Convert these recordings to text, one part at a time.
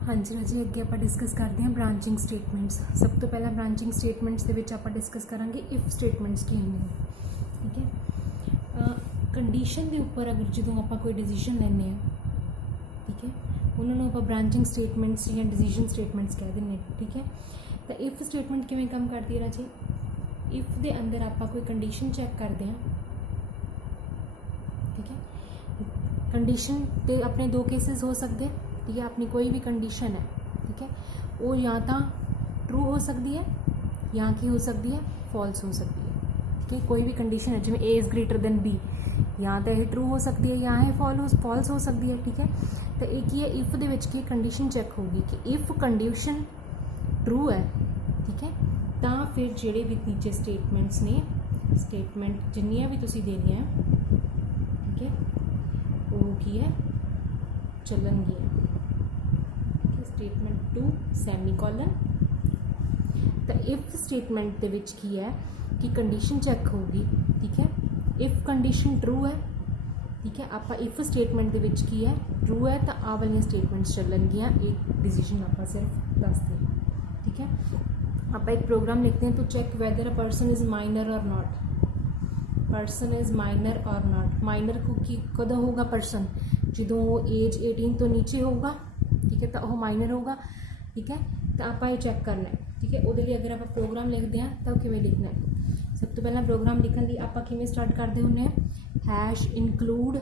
हाँ जी राजी, अगे आप डिस्कस करते हैं ब्रांचिंग स्टेटमेंट्स। सब तो पहला ब्रांचिंग स्टेटमेंट्स के विच आप डिस्कस करांगे इफ स्टेटमेंट्स की होंगे। ठीक है, कंडीशन के उपर अगर जो आप कोई डिसीजन लैने, ठीक है, उन्होंने आप ब्रांचिंग स्टेटमेंट्स या डिसीजन स्टेटमेंट्स कह दें। ठीक है, तो इफ स्टेटमेंट किवें काम करती है राजी? इफ दे अंदर आप कोई कंडीशन चैक करते हैं। ठीक है, कंडीशन के अपने दो केसेस हो सकते हैं। ठीक है, अपनी कोई भी कंडीशन है, ठीक है, वो या तो ट्रू हो सकती है या की हो सकती है फॉल्स हो सकती है। ठीक है, कोई भी कंडीशन है जिमें A is greater than B, या तो यह ट्रू हो सकती है या यह फॉल्स हो सकती है। ठीक है, तो एक ही है इफ दे विच की कंडीशन चैक होगी कि इफ कंडीशन ट्रू है, ठीक है, तो फिर ਜਿਹੜੇ भी नीचे स्टेटमेंट्स ने, स्टेटमेंट जिन्नियां भी तुसी देनियां, ठीक है, वो की है चलनगियां। स्टेटमेंट 2 सैमीकोलन। तो इफ स्टेटमेंट दे विच की है कि कंडीशन चैक होगी। ठीक है, इफ कंडीशन ट्रू है, ठीक है, आप इफ स्टेटमेंट दे विच की है ट्रू है तो आ वाली स्टेटमेंट्स चलनगियां। एक डिसीजन आप सिर्फ दसते हैं। ठीक है, आप एक प्रोग्राम लिखते हैं तो check whether a person is minor और नॉट। पर्सन इज़ माइनर और नॉट। माइनर को की कदों होगा पर्सन? जो एज 18 तो नीचे होगा, ठीक है, तो वह माइनर होगा। ठीक है, तो आप ये चैक करना है। ठीक है, वो लिए अगर आप प्रोग्राम लिखते हैं तो किमें लिखना है? सब तो पहला प्रोग्राम लिखने की आप किमें स्टार्ट करते होंगे? हैश इनक्लूड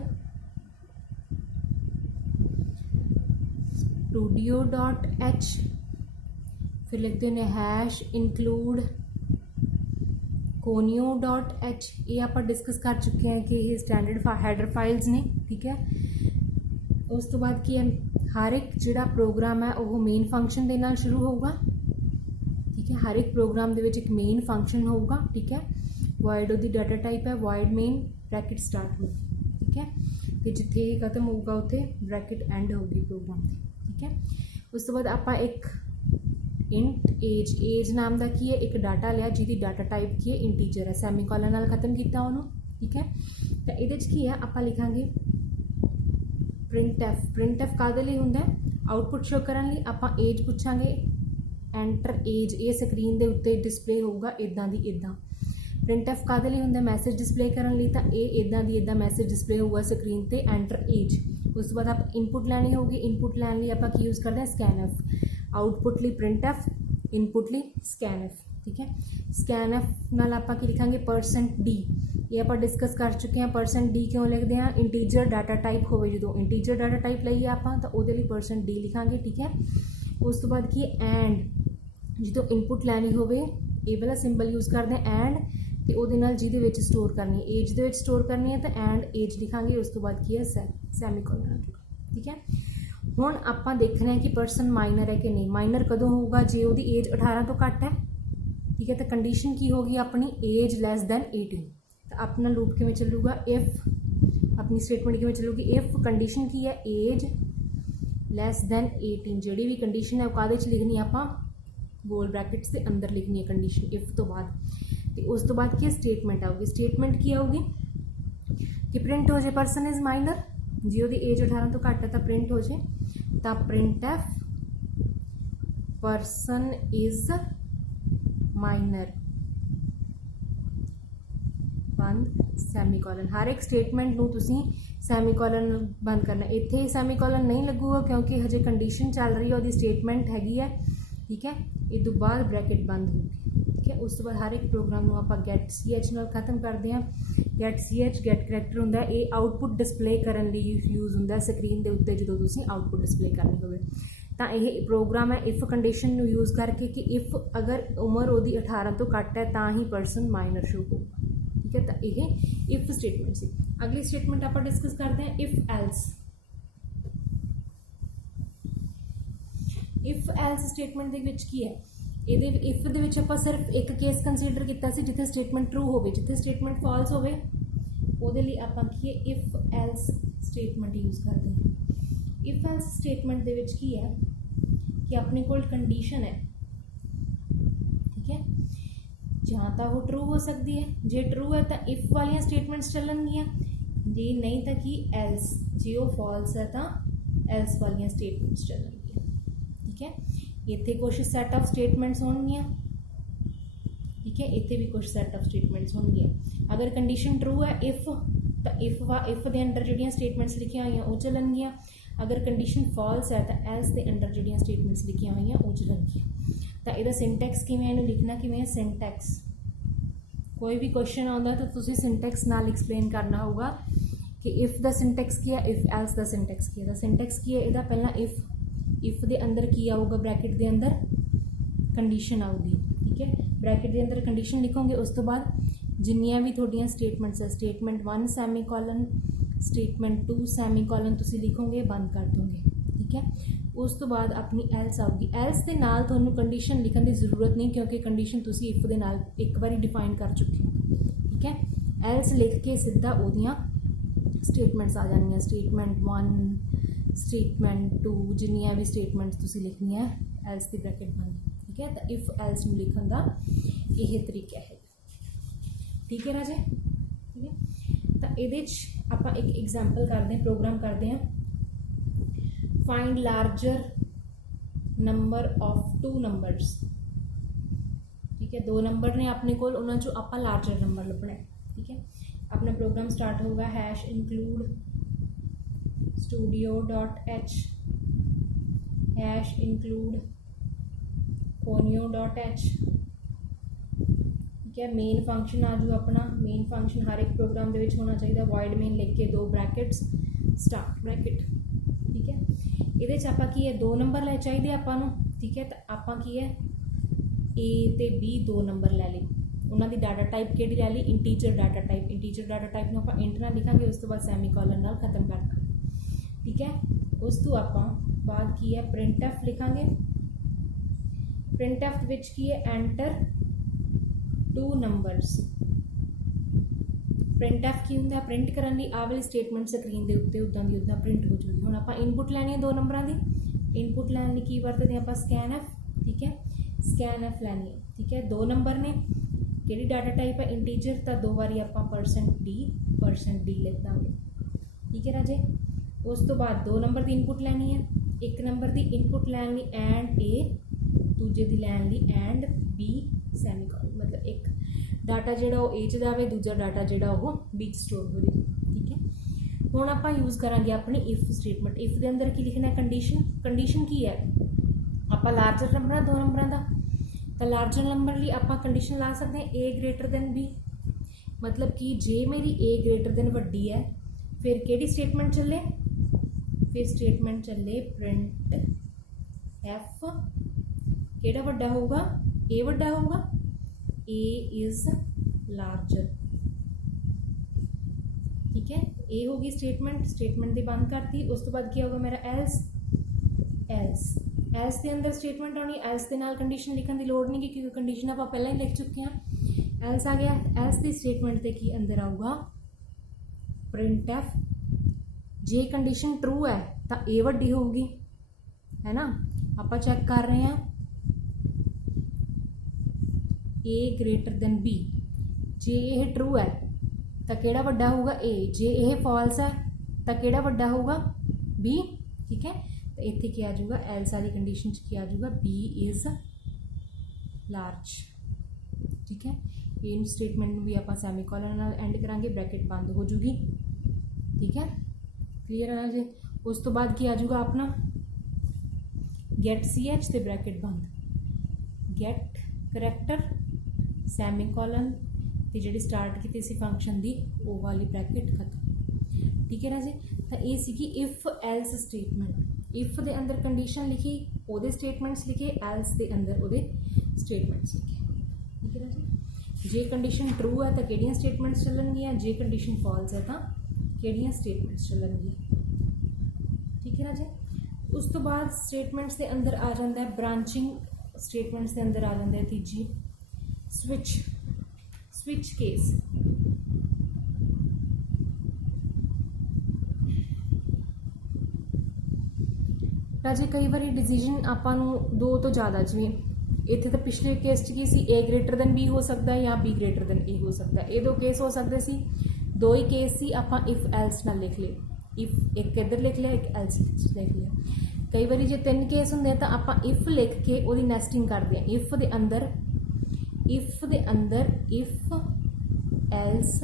studio.h, फिर लिखते हैं हैश इनक्लूड conio.h। ये आप डिस्कस कर चुके हैं कि ये स्टैंडर्ड हैडर फाइल्स ने। ठीक है, उस तो बाद की है हर एक जिहड़ा प्रोग्राम है वो मेन फंक्शन के नाल शुरू होगा। ठीक है, हर एक प्रोग्राम के एक मेन फंक्शन होगा। ठीक है, वॉइड उसकी डाटा टाइप है वॉइड मेन ब्रैकेट स्टार्ट होगी। ठीक है, तो जिथे खत्म होगा उत्थे ब्रैकेट एंड होगी प्रोग्राम की। ठीक है, उस तो बाद आप एक इंट एज नाम का की है एक डाटा लिया जिहदी डाटा टाइप की है इंटीजर है, सैमीकोलन नाल खत्म किया उन्होंने। ठीक है, तो ये की है आप लिखांगे प्रिंट एफ। प्रिंट एफ कादे लिए हुंदा है? आउटपुट शो करने लिए। आप एज पूछांगे, एंटर एज, ये स्क्रीन के उत्ते डिस्पले होगा इदां दी इदां। प्रिंट एफ कादे लिए हुंदा? मैसेज डिस्पले करने लिए, तो ये इदां दी इदां मैसेज डिस्पले होगा स्क्रीन पर, एंटर एज। उस तो बाद आप इनपुट लैनी होगी। इनपुट लैन लिए आप यूज़ करते हैं स्कैन एफ। आउटपुट लिए प्रिंट एफ, इनपुट लिए स्कैन एफ। ठीक है, स्कैन एफ नाल आप लिखांगे %d। ये आप डिस्कस कर चुके हैं। %d क्यों लिखते हैं? इंटीजर डाटा टाइप हो, जो इंटीजर डाटा टाइप लईए आप तो वो %d लिखांगे। ठीक है, उस तो बाद की एंड, जो इनपुट लैनी हो ये वाला सिंबल यूज़ करते हैं एंड, तो वो जिहदे स्टोर करनी है एज दे स्टोर करनी है तो एंड एज लिखांगे। उस तो बाद की है सैमीकोलन। ठीक है, हुण आपां देखना है कि पर्सन माइनर है कि नहीं। माइनर कदों होगा? जो उसकी एज 18 तो घट है। ठीक है, तो कंडीशन की होगी अपनी एज लैस दैन 18। तो अपना लूप किमें चलूगा? इफ अपनी स्टेटमेंट किमें चलूगी? इफ कंडीशन की है एज लैस दैन 18, जी भी कंडीशन है वो कादे च लिखनी है? आप गोल ब्रैकेट्स के अंदर लिखनी है कंडीशन इफ तो बाद। तो उस तो बाद की स्टेटमेंट आऊगी। स्टेटमेंट की आऊगी कि प्रिंट हो जाए पर्सन इज़ माइनर, जी उसकी एज 18 तो घट है तो प्रिंट हो जाए, तो print F person is minor बंद सैमीकोलन। हर एक स्टेटमेंट नूं तुसीं सैमीकोलन बंद करना। इत्थे सैमीकोलन नहीं लगूगा क्योंकि हजे कंडीशन चल रही है, उसकी स्टेटमेंट हैगी है। ठीक है, इस तो बाद ब्रैकेट बंद होगी। ठीक है, उस तो बाद हर एक प्रोग्राम नूं आपां गेट ch नाल खत्म करते हैं। गेट ch गेट करैक्टर हुंदा है, ये आउटपुट डिस्पले करने लिए यूज़ हुंदा स्क्रीन के उत्ते जो तुसीं आउटपुट डिस्पले करनी होवे। तो यह प्रोग्राम है इफ कंडीशन यूज़ करके कि इफ अगर उम्र वो 18 तो घट है तो ही पर्सन माइनर शो होगा। ठीक है, तो यह इफ स्टेटमेंट से। अगली स्टेटमेंट आप डिस्कस करते हैं if else. If else statement के विच की है? ये इफ दे विच आपां सिर्फ एक केस कंसीडर किया जिथे स्टेटमेंट ट्रू हो, जिथे स्टेटमेंट फॉल्स हो, वो आपां की इफ एल्स स्टेटमेंट यूज़ करते हैं। इफ एल्स स्टेटमेंट दे विच की है कि अपने कोल कंडीशन है। ठीक है, जहाँ तक वो ट्रू हो सकती है, जे ट्रू है तो इफ वाली स्टेटमेंट्स चलनगियां, जे नहीं तो कि एल्स, जे वो फॉल्स है तो एल्स वाली स्टेटमेंट्स चलनगियां। इत्थे कुछ सैट ऑफ स्टेटमेंट्स होणगियां, ठीक है, इत्थे भी कुछ सैट ऑफ स्टेटमेंट्स होणगियां। अगर कंडीशन ट्रू है इफ, तो इफ दे अंडर जिहड़ियां स्टेटमेंट्स लिखियां होईयां वो चलणगियां। अगर कंडीशन फॉल्स है तो एल्स दे अंडर जिहड़ियां स्टेटमेंट्स लिखियां होईयां वो चलणगियां। तो इहदा सिंटैक्स किवें है, इहनूं लिखना किवें है, सिंटैक्स। कोई भी क्वेश्चन आउंदा तो तुसीं सिंटैक्स नाल एक्सप्लेन करना होगा कि इफ दा सिंटैक्स की है, इफ एल्स दा सिंटैक्स की है। सिंटैक्स की है इहदा, पहला इफ दे अंदर की आऊगा, ब्रैकेट दे अंदर कंडीशन आऊगी, ठीक है, ब्रैकेट दे अंदर कंडीशन लिखोगे, उस तो बाद जिन्नियां भी थोड़ियां स्टेटमेंट्स है, स्टेटमेंट 1 सैमीकोलन, स्टेटमेंट 2 सैमीकोलन तुसीं लिखोगे, बंद कर दोगे, ठीक है। उस तो बाद अपनी एल्स आऊगी। एल्स दे नाल तुहानूं कंडीशन लिखण की जरूरत नहीं, क्योंकि कंडीशन तुसीं इफ दे नाल एक बारी डिफाइन कर चुके हो, ठीक है। एल्स लिख के सीधा ओदियां स्टेटमेंट्स आ जानियां, स्टेटमेंट 1 स्टेटमेंट 2 जिन्नियां भी स्टेटमेंट्स तुसीं लिखनियां एल्स दी ब्रैकेट बंद, ठीक है। तो इफ एल्स नूं लिखण दा यह तरीका है, ठीक है राजे, ठीक है। तो इहदे च आपां एक एग्जाम्पल करते हैं, प्रोग्राम करते हैं। Find larger number of 2 numbers, ठीक है, 2 नंबर ने अपने कोल, उन्हां चों आपां लार्जर नंबर लभना है, ठीक है। अपना प्रोग्राम स्टार्ट होगा hash include studio.h hash include conio.h, ठीक है। मेन फंक्शन आ जाओ अपना, मेन फंक्शन हर एक प्रोग्राम दे विच होना चाहिए, वॉइड मेन लिख के 2 ब्रैकेट्स स्टार्ट ब्रैकेट, ठीक है। इहदे च आपां की है 2 नंबर ले चाहिए आपां नूं, ठीक है। तो आपां की है ए ते बी 2 नंबर ले ली, उन्होंने डाटा टाइप कि ले ली, integer data type, integer data type में आप इंट ना लिखांगे, उस तो बाद सैमीकोलन नाल खत्म कर देंगे, ठीक है। उस तो आप बाद की है प्रिंट एफ लिखांगे, प्रिंट एफ विच की है एंटर 2 नंबर्स। प्रिंट एफ की होंगे, प्रिंट करने आ वाली स्टेटमेंट स्क्रीन के उत्ते उदा की उदा प्रिंट हो जाएगी। हुण आप इनपुट लैनी है 2 नंबरों की, इनपुट लैन की वरतते हैं आप स्कैन एफ, ठीक है, स्कैन एफ लैनी है, ठीक है। 2 नंबर ने कि डाटा टाइप है इंटीजर, तो 2 बारी आप %d लिख देंगे, ठीक है राजे। उस तो बाद 2 नंबर की इनपुट लैनी है, 1 नंबर की इनपुट लैन ली एंड ए, दूजे की लैन ली एंड बी सैमीकोलन, मतलब एक डाटा जोड़ा वो ए च जाए, दूजा डाटा जोड़ा वो बी स्टोर हो जाए, ठीक है। हुण आप यूज़ करांगे अपनी इफ स्टेटमेंट। इफ के अंदर की लिखना है कंडीशन, कंडीशन की है आप लार्जर नंबर 2 नंबरों का, तो लार्जर नंबर लिए आप कंडीशन ला सकते हैं ए ग्रेटर देन बी, मतलब कि जे मेरी ए ग्रेटर देन वड्डी है, फिर केड़ी स्टेटमेंट चले, फिर स्टेटमेंट चले प्रिंट एफ केड़ा वड्डा होगा, ए वड्डा होगा, ए इज लार्जर, ठीक है। ए होगी स्टेटमेंट, स्टेटमेंट दी बंद करती। उस तो बाद क्या होगा मेरा एल्स, एल्स एल्स के अंदर स्टेटमेंट आनी, एल्स के नाल कंडीशन लिखने की लोड़ नहीं, क्योंकि कंडीशन आप पहले ही लिख चुके हैं। एल्स आ गया, एल्स की स्टेटमेंट के की अंदर आऊगा प्रिंट एफ, जे कंडीशन ट्रू है तो ए वड्डी होगी, है ना। आप चेक कर रहे हैं ए ग्रेटर देन बी, जे ये ट्रू है तो केड़ा वड्डा होगा ए, जे ये फॉल्स है तो केड़ा वड्डा होगा बी, ठीक है। तो इत्थे क्या आ जाऊगा एल्स वाली कंडीशन च क्या आ जाऊगा बी इज लार्ज, ठीक है। इन स्टेटमेंट भी आप सैमीकोलन नाल एंड करांगे, ब्रैकेट बंद हो जूगी, ठीक है, क्लीयर है ना जी। उस तो बाद की आ जाऊगा अपना गेट CH ते ब्रैकेट बंद, गेट करैक्टर सैमीकोलन ते जिहड़ी स्टार्ट की सी फंक्शन दी वो वाली ब्रैकेट खत्म, ठीक है ना जी। तो ये see if else statement, if they अंदर कंडीशन लिखी, ओदे स्टेटमेंट्स लिखे, एल्स दे अंदर ओदे स्टेटमेंट्स लिखे, ठीक है ना जी। जे कंडीशन ट्रू है तो किहड़ियां स्टेटमेंट्स चलणगियां, जे कंडीशन फॉल्स है तो किहड़ियां स्टेटमेंट्स चलणगियां, ठीक है ना जी। उस तो बाद स्टेटमेंट्स के अंदर आ जाता है ब्रांचिंग, स्टेटमेंट्स के अंदर आ जाता है तीजी स्विच, स्विच केस। राजे कई बार डिसीजन आपां नूं 2 तो ज़्यादा, जिवें इत्थे तो पिछले केस च की सी ए ग्रेटर देन बी हो सकता है या बी ग्रेटर देन ए हो सकता है, ये 2 केस हो सकते सी, 2 ही केस सी आपां इफ एल्स नाल लिख ले, इफ एक इधर लिख लिया, एक एल्स लिख लिया। कई बार जो 3 केस होंगे तो आप इफ लिख के वो नैसटिंग करते हैं। इफ दे अंदर इफ एल्स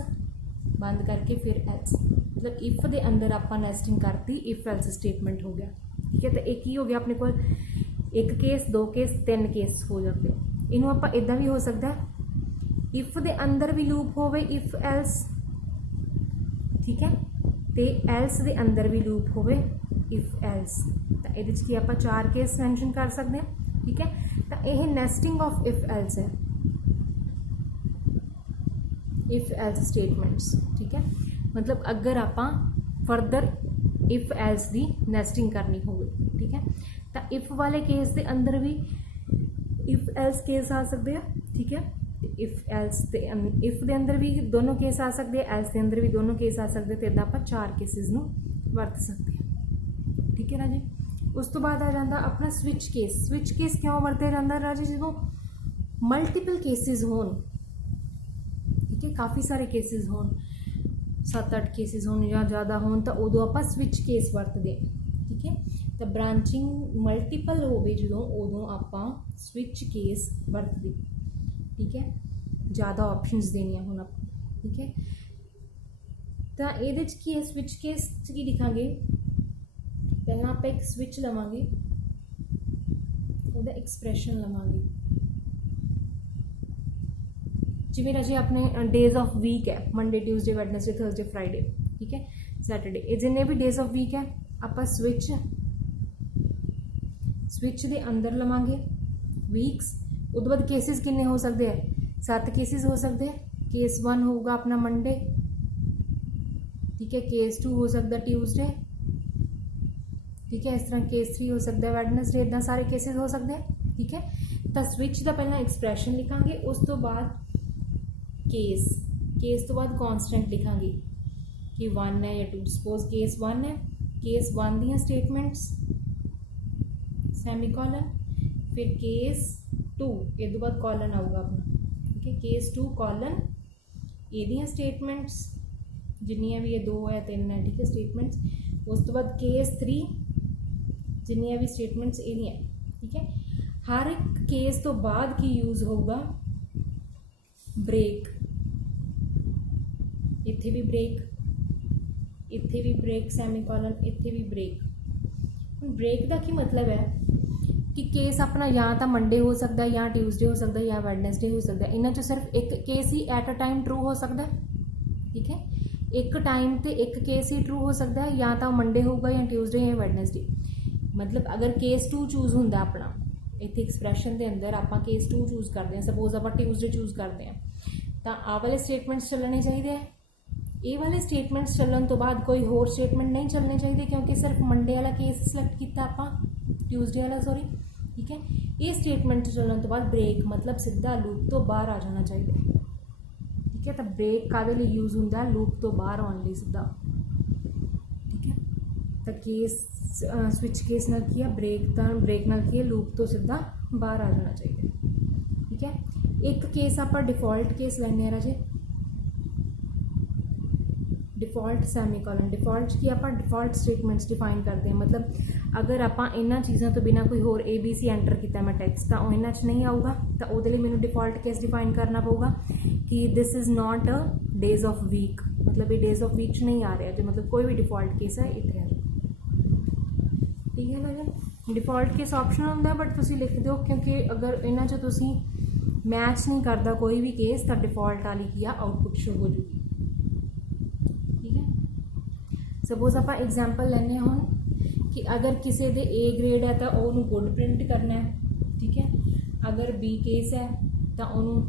बंद करके फिर एल्स, मतलब इफ दे अंदर आप नैसटिंग करती, इफ एल्स स्टेटमेंट हो गया। ठीक है, तो एक ही हो गया अपने को 1 केस 2 केस 3 केस हो जाते। इनू आप इदा भी हो सकता है इफ दे अंदर भी लूप होवे इफ एल्स, ठीक है, तो एल्स दे अंदर भी लूप होवे इफ एल्स, तो ये आप 4 केस मैंशन कर सकते हैं। ठीक है, तो यह नैसटिंग ऑफ इफ एल्स है, इफ एल्स स्टेटमेंट्स। ठीक है, मतलब अगर आप फरदर इफ एल्स की नैसटिंग करनी हो, ठीक है, तो इफ वाले केस के अंदर भी इफ एल्स केस आ सकते हैं। ठीक है, इफ एल्स इफ के अंदर भी दोनों केस आ सकते हैं, एल्स के अंदर भी दोनों केस आ सकते, तो इदा आप 4 केसिस नूं वरत सकते हैं। ठीक है राजी, उस तो बाद आ जाता अपना स्विच केस। स्विच केस क्यों वरत्या जाता राजी, जो मल्टीपल केसिस होन, ठीक है, काफ़ी सारे केसिस होन, 7-8 केसिस होन या ज़्यादा होन, तो उदों आप स्विच केस वरतते हैं। ठीक है, तो ब्रांचिंग मल्टीपल होवे जो उदों आप स्विच केस वरतते। ठीक है, ज़्यादा ऑप्शनस देनिया होन आप। ठीक है, तो ये की है स्विच केस की लिखांगे, पहला आप एक स्विच लवांगे, ਉਹਦਾ एक्सप्रैशन लवांगे। जिवें राजी अपने डेज ऑफ वीक है, मंडे ट्यूसडे वैडनसडे थर्सडे फ्राइडे, ठीक है, सैटरडे, ये जिन्ने भी डेज ऑफ वीक है आप स्विच के अंदर लवांगे वीक्स। उस बाद केसिस किन्ने हो सकते हैं, 7 केसिस हो सकते हैं। केस 1 होगा अपना मंडे, ठीक है, केस 2 हो सकता ट्यूसडे, ठीक है, इस तरह केस 3 हो सकता है वैडनसडे, इदा सारे केसिस हो सकते हैं। ठीक है, तो स्विच का पहला एक्सप्रैशन लिखांगे, उस तो बाद केस तो बाद कॉन्सटेंट लिखांगे कि 1 है या 2। सपोज केस 1 है, केस 1 दियाँ स्टेटमेंट्स सैमीकॉलन, फिर केस 2 ये तो बाद कॉलन आऊगा अपना। ठीक है, केस 2 कॉलन ये स्टेटमेंट्स जिन्नियां भी, ये 2 है 3 है, ठीक है, स्टेटमेंट्स। उस तो बाद केस 3 जिन्नियां भी स्टेटमेंट्स ये। ठीक है, हर एक केस तो बाद की यूज़ होगा ब्रेक, इत्थे भी ब्रेक, इत्थे भी ब्रेक सैमीकॉलन, इत्थे भी ब्रेक। ब्रेक का की मतलब है कि केस अपना या तो मंडे हो सकता है, या ट्यूसडे हो सकता है, या वैडनसडे हो सकता है। इन्हां चों सिर्फ एक case he at a time true हो सकता है। ठीक है, एक टाइम ते एक केस ही ट्रू हो सकता है, या तो मंडे होगा या ट्यूसडे या वैडनसडे। मतलब अगर केस 2 चूज़ होंदा अपना इत्थे एक्सप्रैशन के अंदर, आप केस 2 चूज़ करते हैं, सपोज आप ट्यूसडे चूज़ करते हैं, तो आ वाले स्टेटमेंट्स चलने चाहिए। ये वाले स्टेटमेंट्स चलन तो बाद कोई होर स्टेटमेंट नहीं चलने चाहिए, क्योंकि सिर्फ मंडे वाला केस सिलेक्ट किया आप, ट्यूसडे वाला सॉरी। ठीक है, ये स्टेटमेंट चलन तो बाद ब्रेक मतलब सीधा लूप तो बाहर आ जाना चाहिए। ठीक है, तो ब्रेक कादे लिए यूज़ होंदा, लूप तो बाहर आने लिए सीधा। ठीक है, तो केस स्विच केस नाल की है ब्रेक नाल की है लूप तो सीधा बाहर आ जाना चाहिए। ठीक है, एक केस आप डिफॉल्ट केस लैने राजे, डिफॉल्ट सैमीकॉलन। डिफॉल्ट की आप डिफॉल्ट स्टेटमेंट्स डिफाइन करते हैं, मतलब अगर आप इन्होंने चीज़ों तो बिना कोई होर ABC एंटर किया मैं टैक्स, तो इन्होंने नहीं आऊगा, तो वो मैं डिफॉल्ट केस डिफाइन करना पऊगा कि this is not a days of week, मतलब ये डेज ऑफ वीक नहीं आ रहा जो, मतलब कोई भी डिफॉल्ट केस है इतने आ। ठीक है ना जी, डिफॉल्ट केस ऑप्शनल होंगे, बट तुम लिख दो, क्योंकि अगर इन्हों चो मैच नहीं करता कोई भी केस, तो डिफॉल्ट वाली की आउटपुट शो हो जाएगी। सपोज आप एग्जाम्पल लैने हम कि अगर किसी दे A ग्रेड है तो उन्होंने गुड प्रिंट करना है। ठीक है, अगर B केस है तो उन्होंने,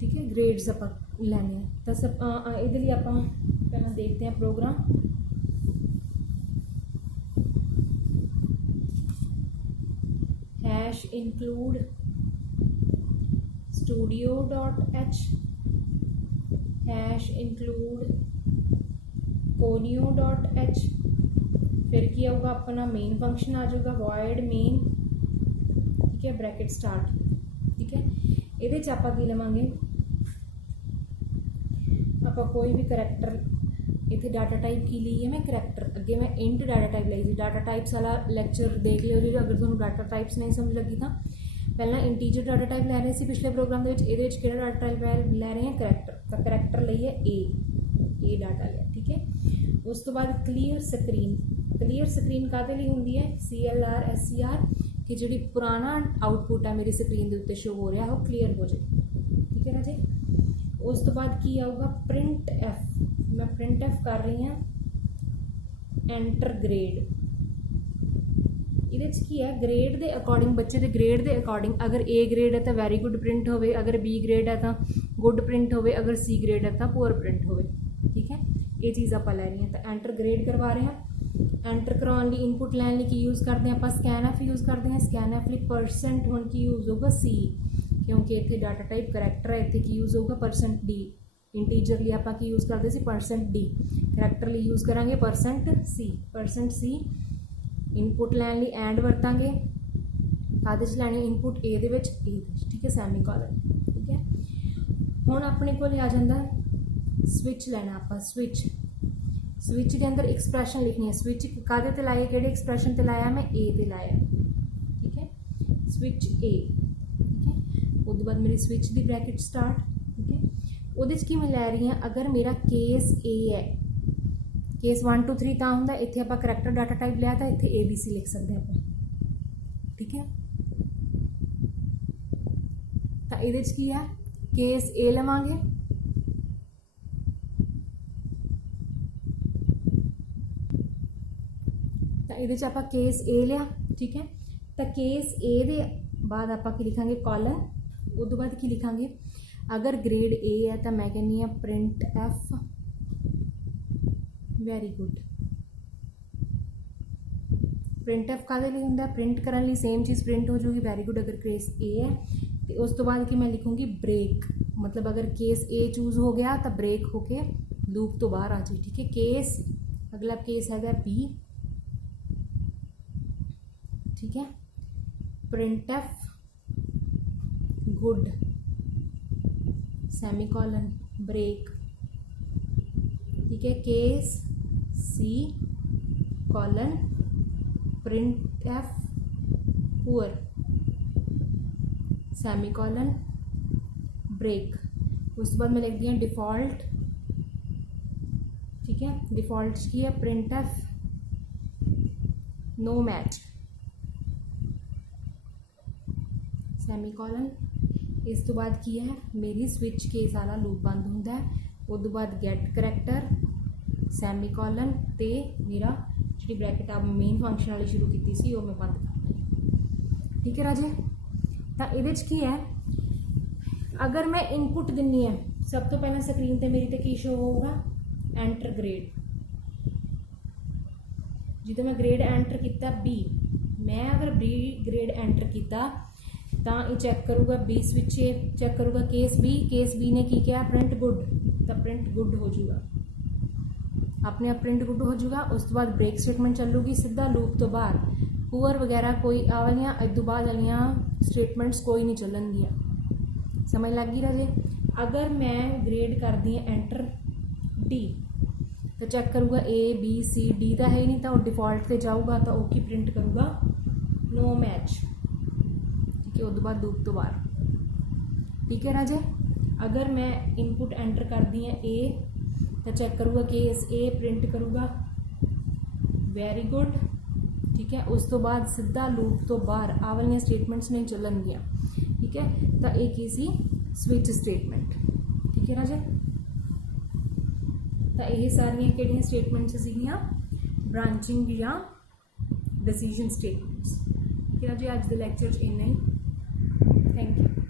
ठीक है, ग्रेड्स आप लैने हैं। तो सब ये लिए आप पहले देखते हैं program. Hash include studio.h, hash include conio.h, फिर क्या होगा अपना मेन फंक्शन आ जाएगा void main, ठीक है, ब्रैकेट स्टार्ट। ठीक है, ये आप की लवांगे, आप कोई भी करैक्टर इत्थे डाटा टाइप की ली है मैं करैक्टर, अगे मैं इंट डाटा टाइप लाई सी। डाटा टाइप्स वाला लैक्चर देख लियो जी अगर तुहानूं डाटा टाइप्स नहीं समझ लगी तो। पहला इंटीजर डाटा टाइप लै रहे सी पिछले प्रोग्राम दे विच, इहदे विच किहड़ा डाटा टाइप लै रहे हैं करैक्टर, तो करैक्टर लईए ए डाटा लिया, ठीक है। उस तो बाद क्लीयर स्क्रीन, क्लीयर स्क्रीन काहदे लई हुंदी है, CLR SCR, कि जिहड़ी पुराना आउटपुट है मेरी स्क्रीन के उत्ते शो हो रहा है वो क्लीयर हो जाए, ठीक है ना जी। उस तो बाद की आऊगा प्रिंट एफ, मैं प्रिंट एफ कर रही हाँ एंटर ग्रेड। ये की है ग्रेड के अकॉर्डिंग, बच्चे के ग्रेड के अकॉर्डिंग, अगर ए ग्रेड है तो वैरी गुड प्रिंट हो, अगर बी ग्रेड है तो गुड प्रिंट हो, अगर सी ग्रेड है तो पुअर प्रिंट हो, ठीक है। ये चीज़ आप लै रही हैं, तो एंटर ग्रेड करवा रहे हैं। एंटर करवाने लिए इनपुट लैन लिए की यूज़ करते हैं आप, स्कैन एफ यूज़ करते हैं। स्कैन एफ लिए परसेंट हुण की यूज़ होगा C, क्योंकि इतने डाटा टाइप करैक्टर है, इतने की यूज़ होगा %D। इंटीजर लिए आप यूज़ करते सी %D, करैक्टर लिए यूज़ करांगे %C। इनपुट लैन लिए एंड वरतांगे, आदे च लैनी इनपुट ए दे विच, ठीक है, सैमीकोलन, ठीक है। हुण अपने कोल आ जांदा स्विच लैना आप, स्विच के अंदर एक्सप्रैशन लिखनी है। स्विच काहदे ते लाए, किहड़े एक्सप्रैशन ते लाया, मैं ए ते लाया, ठीक है, स्विच ए, ठीक है। उसके बाद मेरी स्विच की ब्रैकेट स्टार्ट, ठीक है। उहदे च की मैं लै रही हाँ, अगर मेरा केस ए है, केस 1 2 3 तो होंगे, इत्थे आपां करैक्टर डाटा टाइप लिया तो इत्थे ABC लिख सकते हैं आप, ठीक है। तो इहदे च की है केस ए लवांगे, तो ये आप केस ए लिया, ठीक है। तो केस ए दे बाद आप लिखांगे कॉलन, उस बाद की लिखांगे अगर ग्रेड ए है तो मैं कहनी हाँ print f very good. Print f काहदे लई हुंदा, प्रिंट करने लिए सेम चीज़ प्रिंट हो जाएगी वैरी गुड अगर केस ए है। तो उस तो बाद कि मैं लिखूँगी ब्रेक, मतलब अगर केस ए चूज हो गया तो ब्रेक होके लूप तो बाहर आ जाए, ठीक है। केस अगला केस है बी, ठीक है। Print f good semicolon break, ठीक है। Case C colon print f poor semicolon break. उसके बाद मैं लिख दिया डिफ़ॉल्ट, ठीक है। डिफ़ॉल्ट की है print f no match semicolon. इस तो बाद की है मेरी स्विच केस वाला लूप बंद होंदा है। उस तो बाद गेट करैक्टर सैमीकोलन ते मेरा जी ब्रैकेट आप मेन फंक्शन वाली शुरू की सी वो मैं बंद कर दी, ठीक है राजे। तो ये की है अगर मैं इनपुट दिनी है, सब तो पहले स्क्रीन पर मेरी तो की शो होगा एंटर ग्रेड, जो मैं ग्रेड एंटर किया बी, मैं अगर बी ग्रेड एंटर किया तो ये चैक करूँगा बी स्विच चैक करूँगा केस बी ने की किया प्रिंट गुड, तो प्रिंट गुड हो जाएगा अपने आप प्रिंट गुड हो जाएगा। उस तो बाद ब्रेक स्टेटमेंट चलूगी सीधा लूप तो बाहर, पुअर वगैरह कोई आ वालियाँ इस तो बाद वालियाँ स्टेटमेंट्स कोई नहीं चलनगियाँ, समझ लग गई राजे। अगर मैं ग्रेड कर दी एंटर डी तो चैक करूँगा ए बी सी डी तो है नहीं, तो डिफॉल्ट पे जाऊँगा तो वो की प्रिंट करूँगा नो मैच, ठीक है। उस बाद लूप तो बाहर, ठीक है राजे। अगर मैं इनपुट एंटर कर दी है ए तो चेक करूँगा केस ए प्रिंट करूँगा वेरी गुड, ठीक है। उस तो बाद सीधा लूप तो बाहर आ वाली स्टेटमेंट्स नहीं चलनगियाँ, ठीक है। तो एक ही सी स्विच स्टेटमेंट, ठीक है राजे। तो यह सारिया कि स्टेटमेंट्स सीगियां ब्रांचिंग या डिसीजन स्टेटमेंट्स, ठीक है राजे। अज के लैक्चर इन्ना ही, थैंक यू।